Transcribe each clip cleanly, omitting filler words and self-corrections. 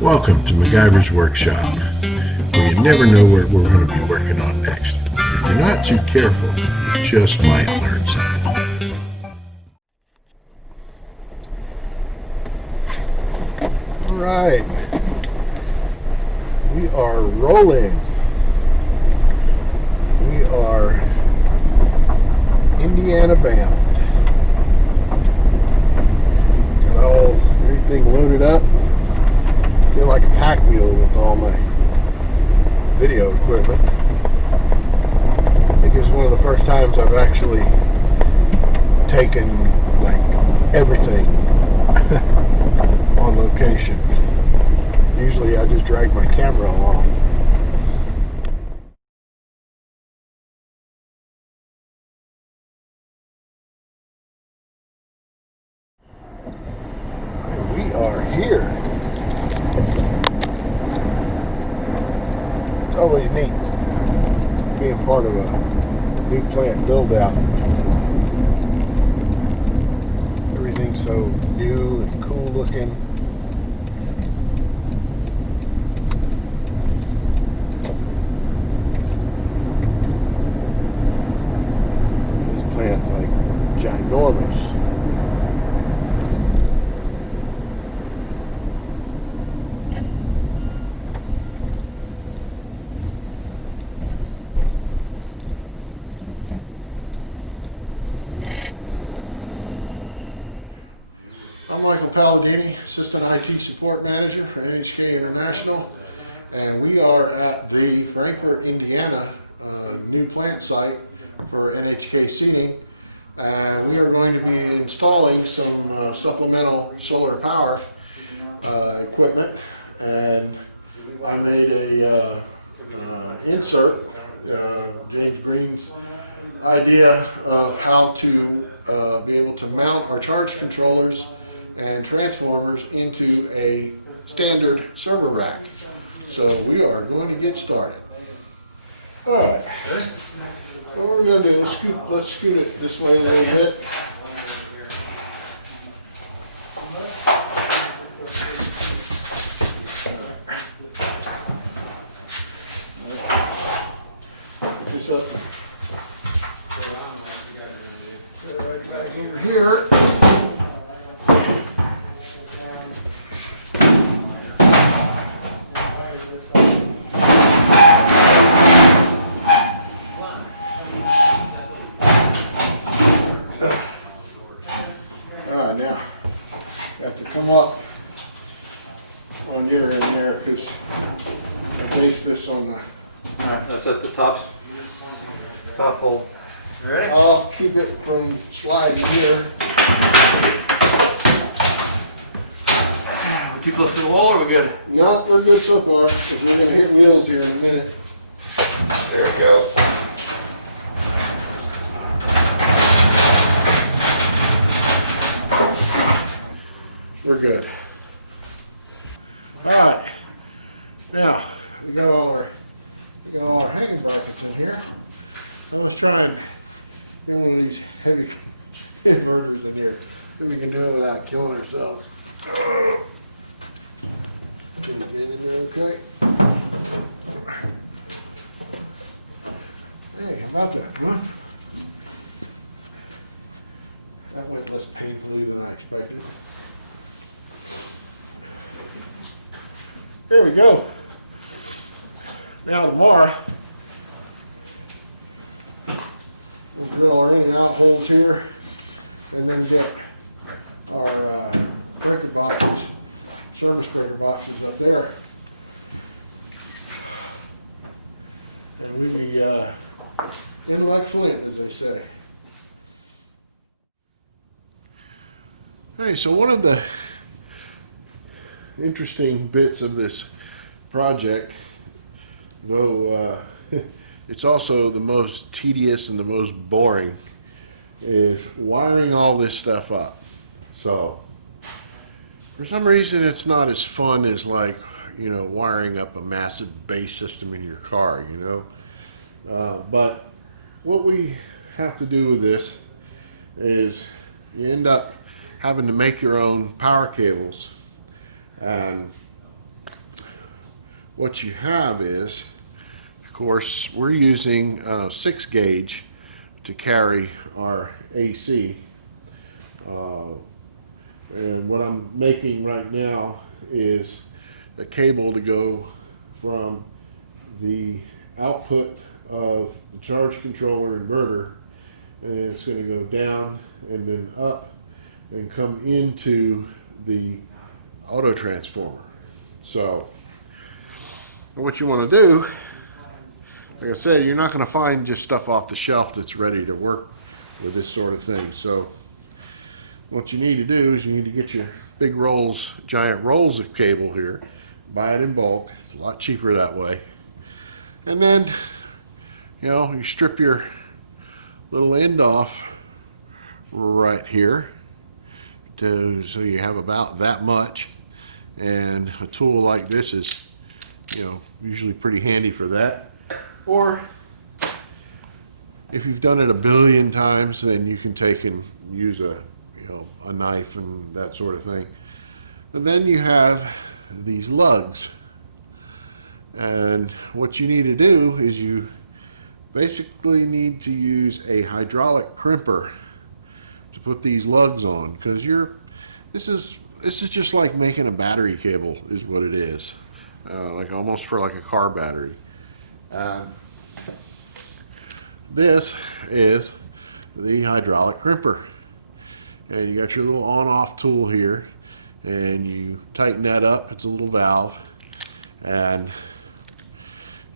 Welcome to MacGyver's Workshop, where you never know what we're going to be working on next. If you're not too careful, you just might learn something. All right, we are rolling. We are Indiana bound. Got everything loaded up. Feel like a pack mule with all my video equipment. I think it's one of the first times I've actually taken like everything on location. Usually I just drag my camera along. And we are here. It's always neat being part of a new plant build out. Everything's so new and cool looking. This plant's like ginormous. I'm Michael Palladini, Assistant IT Support Manager for NHK International, and we are at the Frankfort, Indiana new plant site for NHK Seating, and we are going to be installing some supplemental solar power equipment, and I made a insert, James Green's idea of how to be able to mount our charge controllers and transformers into a standard server rack. So we are going to get started. All right. So what we're going to do, let's scoot it this way a little bit. Put this up right back here. Now, you have to come up on here and there because I base this on the... Alright, that's at the top hole. You ready? I'll keep it from sliding here. We're too close to the wall or we good? Not we're good so far because we're going to hit wheels here in a minute. There we go. We're good. All right. Now we got all our hanging brackets in here. I was trying to get one of these heavy inverters in here. See if we can do it without killing ourselves. Did we get anything okay? Hey, about that, huh? That went less painfully than I expected. There we go. Now tomorrow, we'll drill our in and out holes here, and then get our breaker boxes, service breaker boxes up there. And we'll be in like flint, as they say. Hey, so one of the interesting bits of this project, though it's also the most tedious and the most boring, is wiring all this stuff up. So for some reason it's not as fun as, like, you know, wiring up a massive bass system in your car, you know. But what we have to do with this is you end up having to make your own power cables. And what you have is, of course, we're using 6 gauge to carry our AC. And what I'm making right now is a cable to go from the output of the charge controller inverter, and it's going to go down and then up and come into the auto transformer. So what you want to do, like I said, you're not going to find just stuff off the shelf that's ready to work with this sort of thing. So what you need to do is you need to get your big rolls, giant rolls of cable here, buy it in bulk. It's a lot cheaper that way. And then, you know, you strip your little end off right here so you have about that much. And a tool like this is, you know, usually pretty handy for that. Or if you've done it a billion times, then you can take and use a knife and that sort of thing. And then you have these lugs. And what you need to do is you basically need to use a hydraulic crimper to put these lugs on, because this is just like making a battery cable is what it is, like almost for like a car battery. This is the hydraulic crimper, and you got your little on-off tool here, and you tighten that up. It's a little valve, and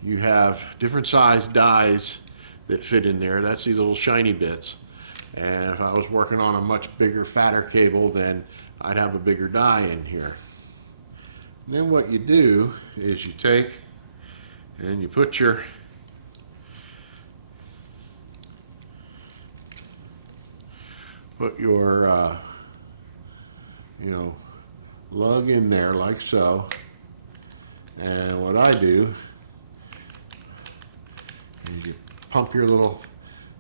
you have different size dies that fit in there. That's these little shiny bits. And if I was working on a much bigger, fatter cable, then I'd have a bigger die in here. And then what you do is you take and you put your lug in there like so. And what I do is you pump your little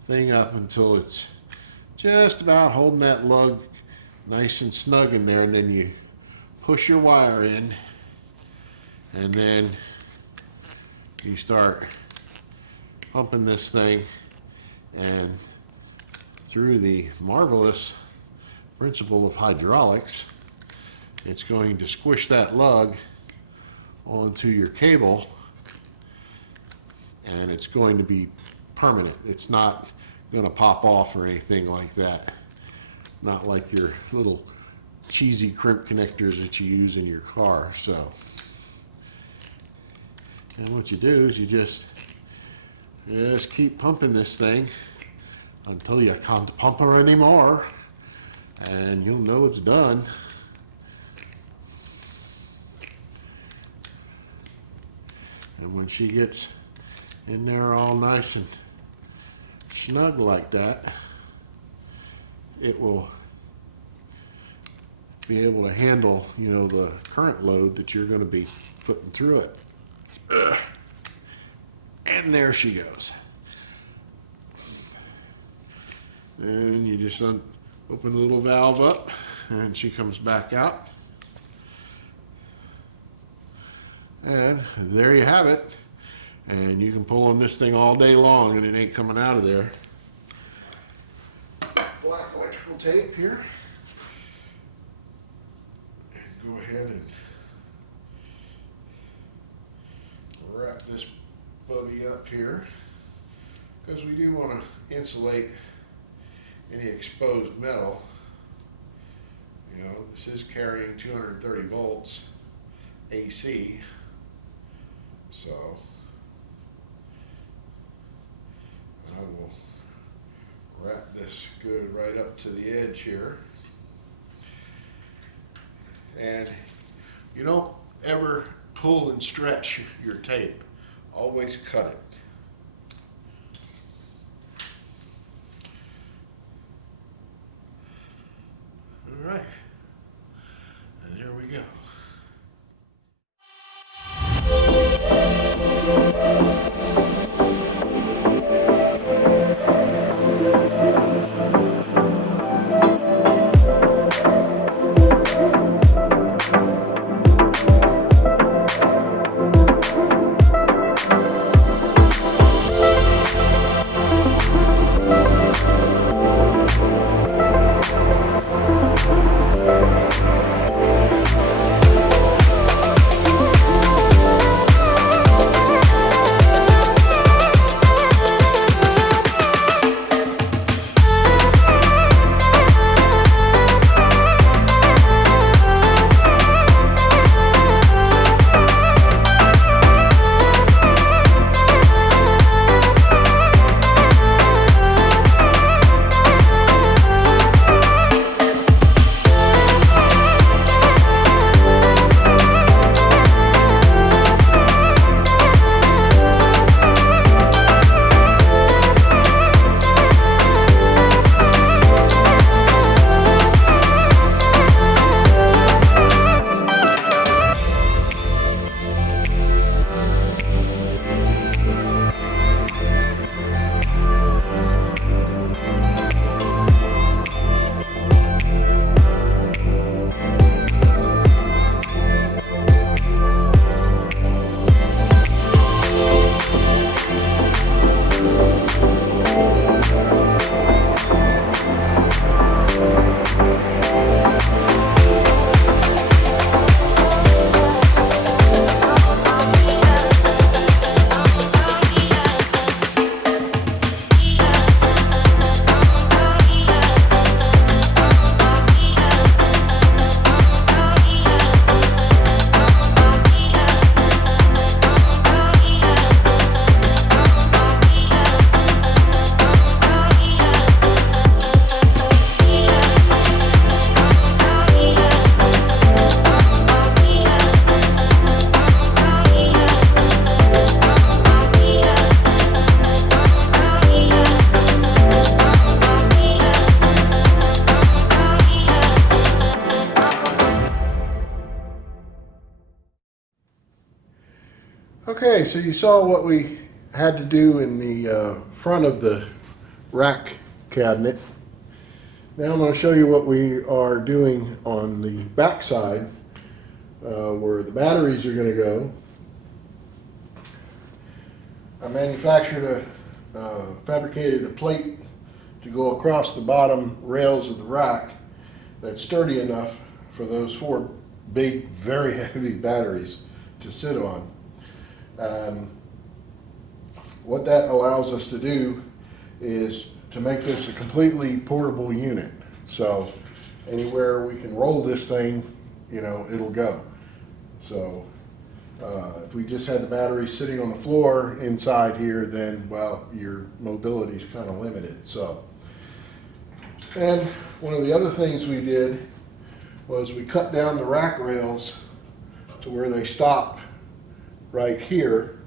thing up until it's just about holding that lug nice and snug in there, and then you push your wire in, and then you start pumping this thing, and through the marvelous principle of hydraulics, it's going to squish that lug onto your cable, and it's going to be permanent. It's not going to pop off or anything like that. Not like your little cheesy crimp connectors that you use in your car. So, and what you do is you just keep pumping this thing until you can't pump her anymore, and you'll know it's done. And when she gets in there all nice and snug like that, it will be able to handle, the current load that you're going to be putting through it. Ugh. And there she goes. And you just open the little valve up, and she comes back out. And there you have it. And you can pull on this thing all day long, and it ain't coming out of there. Black electrical tape here. And go ahead and wrap this buggy up here, because we do want to insulate any exposed metal. This is carrying 230 volts AC, so I will wrap this good right up to the edge here. And you don't ever pull and stretch your tape. Always cut it. All right. And there we go. Okay, so you saw what we had to do in the front of the rack cabinet. Now I'm going to show you what we are doing on the back side, where the batteries are going to go. I fabricated a plate to go across the bottom rails of the rack that's sturdy enough for those 4 big, very heavy batteries to sit on. What that allows us to do is to make this a completely portable unit. So anywhere we can roll this thing, it'll go. So if we just had the battery sitting on the floor inside here, then, well, your mobility is kind of limited. So, and one of the other things we did was we cut down the rack rails to where they stop right here,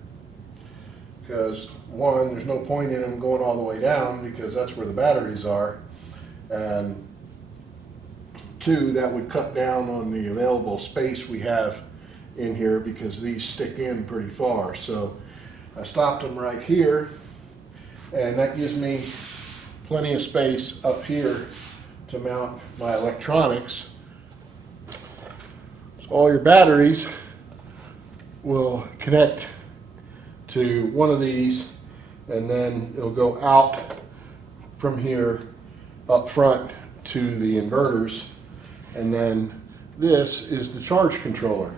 because 1, there's no point in them going all the way down because that's where the batteries are, and 2, that would cut down on the available space we have in here because these stick in pretty far. So I stopped them right here, and that gives me plenty of space up here to mount my electronics. So all your batteries will connect to one of these, and then it'll go out from here up front to the inverters, and then this is the charge controller.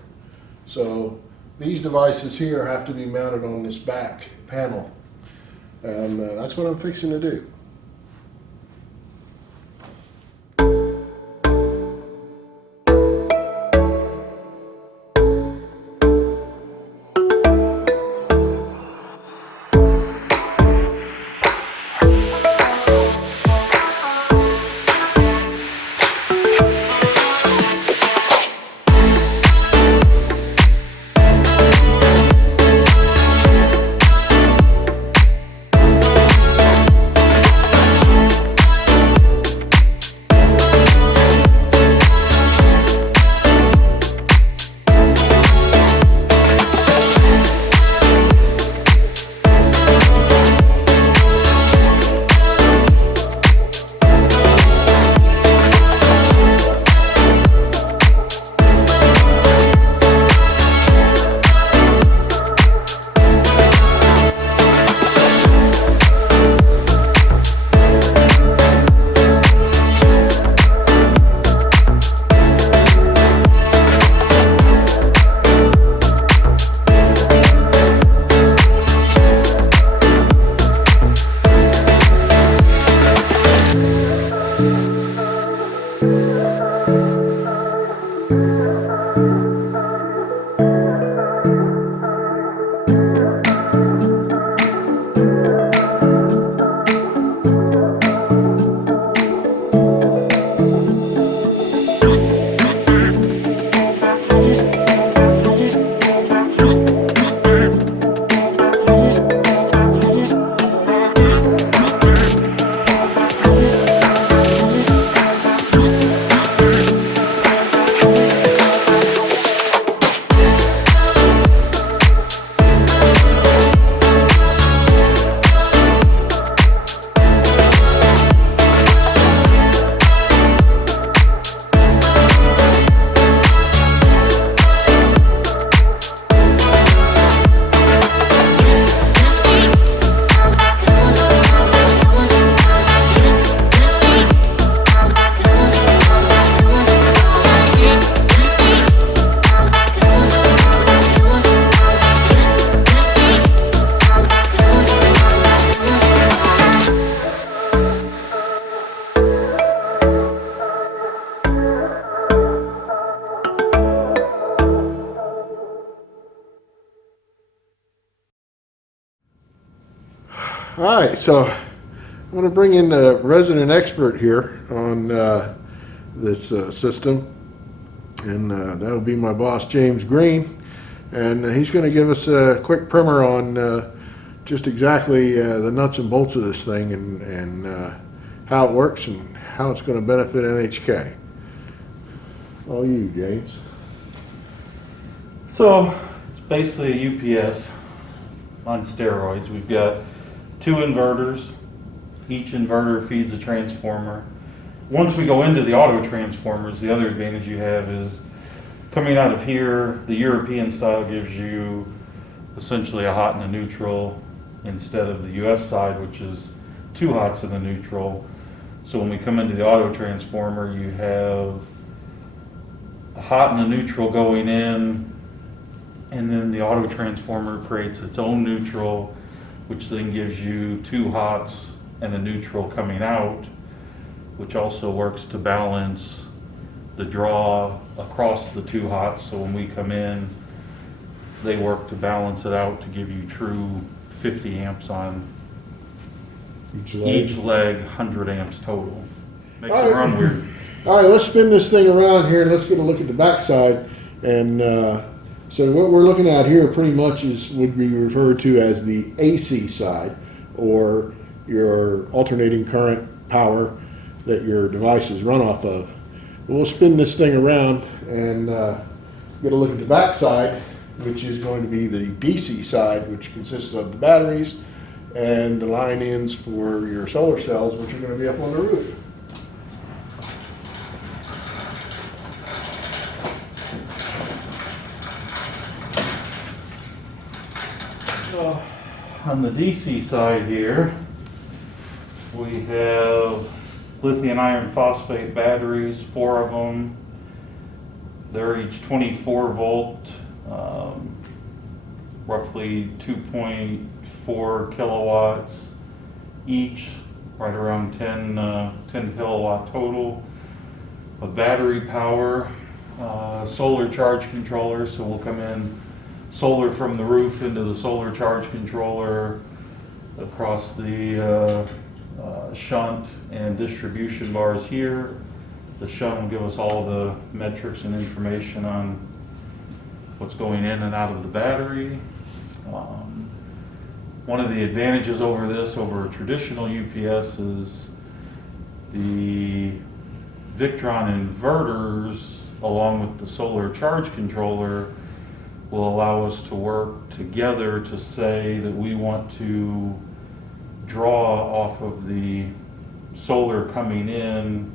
So these devices here have to be mounted on this back panel, and that's what I'm fixing to do. All right, so I'm going to bring in the resident expert here on this system, and that will be my boss, James Green, and he's going to give us a quick primer on just exactly the nuts and bolts of this thing and how it works and how it's going to benefit NHK. All you, James. So it's basically a UPS on steroids. We've got 2 inverters. Each inverter feeds a transformer. Once we go into the auto transformers, the other advantage you have is coming out of here, the European style gives you essentially a hot and a neutral instead of the US side, which is 2 hots and a neutral. So when we come into the auto transformer, you have a hot and a neutral going in, and then the auto transformer creates its own neutral, which then gives you 2 hots and a neutral coming out, which also works to balance the draw across the 2 hots. So when we come in, they work to balance it out to give you true 50 amps on each leg, 100 amps total. Makes it run weird. All right, let's spin this thing around here and let's get a look at the backside. And so what we're looking at here pretty much would be referred to as the AC side, or your alternating current power that your devices run off of. We'll spin this thing around and get a look at the backside, which is going to be the DC side, which consists of the batteries and the line ins for your solar cells, which are going to be up on the roof. So on the DC side here, we have lithium iron phosphate batteries, 4 of them. They're each 24 volt, roughly 2.4 kilowatts each, right around 10 kilowatt total of battery power. Solar charge controller, so we'll come in solar from the roof into the solar charge controller across the shunt and distribution bars here. The shunt will give us all the metrics and information on what's going in and out of the battery. One of the advantages over a traditional UPS is the Victron inverters, along with the solar charge controller, will allow us to work together to say that we want to draw off of the solar coming in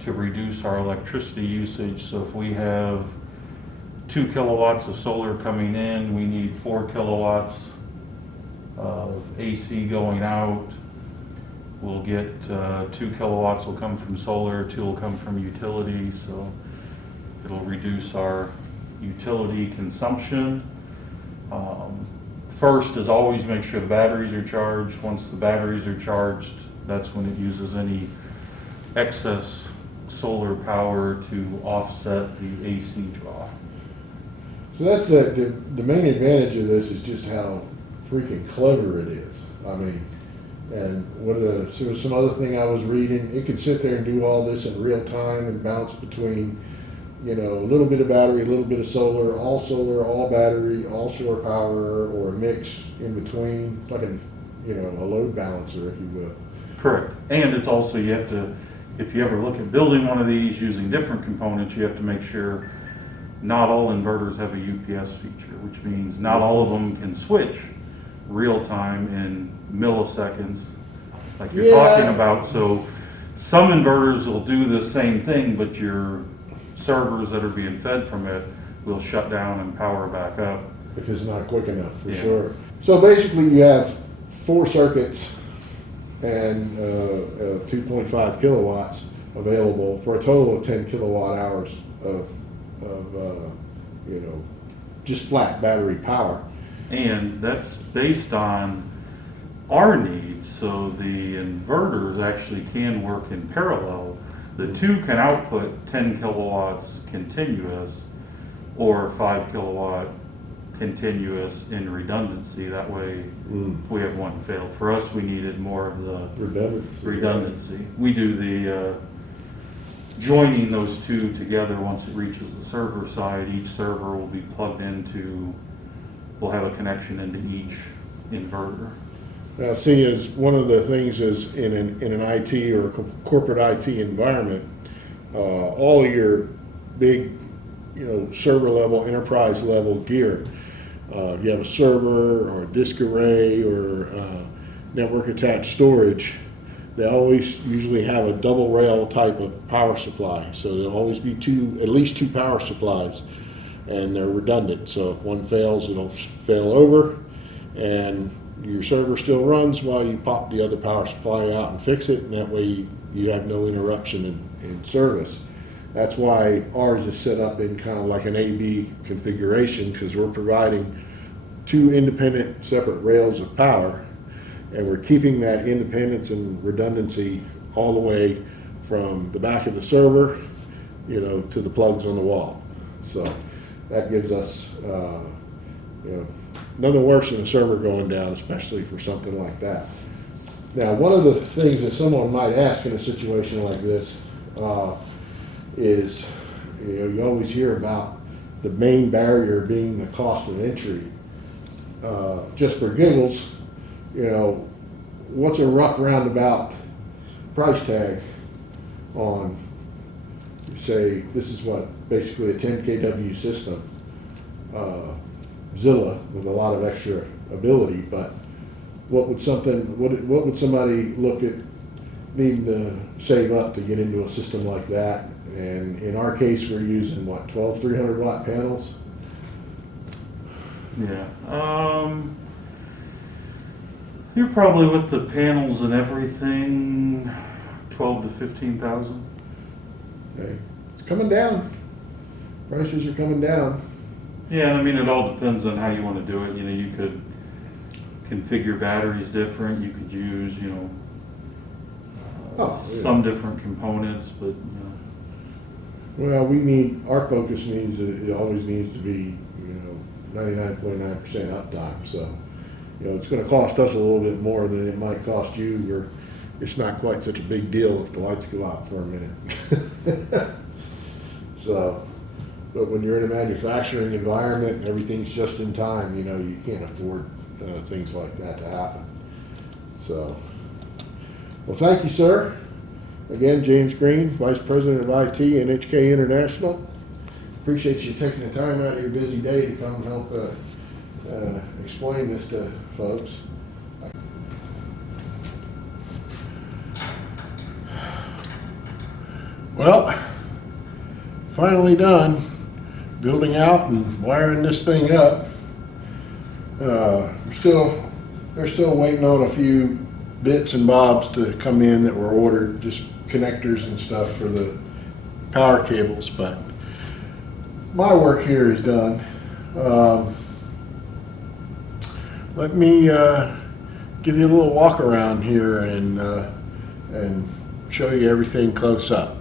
to reduce our electricity usage. So if we have 2 kilowatts of solar coming in, we need 4 kilowatts of AC going out. We'll get 2 kilowatts will come from solar, 2 will come from utility, so it'll reduce our utility consumption. First is always make sure the batteries are charged. Once the batteries are charged, that's when it uses any excess solar power to offset the AC draw. So that's the main advantage of this is just how freaking clever it is. I mean, and so was some other thing I was reading, it can sit there and do all this in real time and bounce between, you know, a little bit of battery, a little bit of solar, all battery, all shore power, or a mix in between. It's like a load balancer, if you will. Correct. And it's also, you have to, if you ever look at building one of these using different components, you have to make sure not all inverters have a UPS feature, which means not all of them can switch real time in milliseconds like you're talking about. So some inverters will do the same thing, but your servers that are being fed from it will shut down and power back up. If it's not quick enough, for sure. So basically you have 4 circuits and 2.5 kilowatts available for a total of 10 kilowatt hours of just flat battery power. And that's based on our needs, so the inverters actually can work in parallel. The 2 can output 10 kilowatts continuous or 5 kilowatt continuous in redundancy. That way, if we have one fail. For us, we needed more of the redundancy. We do the joining those 2 together once it reaches the server side. Each server will be plugged into, we'll have a connection into each inverter. Now, see, as one of the things is in an IT or corporate IT environment, all your big, server level, enterprise level gear, if you have a server or a disk array or network attached storage, they always usually have a double rail type of power supply. So there'll always be at least two power supplies, and they're redundant. So if one fails, it'll fail over, and your server still runs while you pop the other power supply out and fix it, and that way you have no interruption in service. That's why ours is set up in kind of like an A-B configuration, because we're providing two independent separate rails of power, and we're keeping that independence and redundancy all the way from the back of the server, to the plugs on the wall. So that gives us, nothing worse than a server going down, especially for something like that. Now, one of the things that someone might ask in a situation like this is, you always hear about the main barrier being the cost of entry. Just for giggles, what's a rough roundabout price tag on, say, this is basically a 10 kW system, Zilla with a lot of extra ability, but what would somebody look at needing to save up to get into a system like that? And in our case, we're using 12 300 watt panels. Yeah. You're probably, with the panels and everything, 12 to 15,000. Okay, it's coming down. Prices are coming down. Yeah, and I mean, it all depends on how you want to do it. You could configure batteries different. You could use, some different components, but. Well, our focus it always needs to be, 99.9% uptime. So, it's going to cost us a little bit more than it might cost you. It's not quite such a big deal if the lights go out for a minute. So, but when you're in a manufacturing environment and everything's just in time, you can't afford things like that to happen. So, well, thank you, sir. Again, James Green, Vice President of IT, NHK International. Appreciate you taking the time out of your busy day to come and help explain this to folks. Well, finally done building out and wiring this thing up. They're still waiting on a few bits and bobs to come in that were ordered, just connectors and stuff for the power cables, but my work here is done. Let me give you a little walk around here and show you everything close up.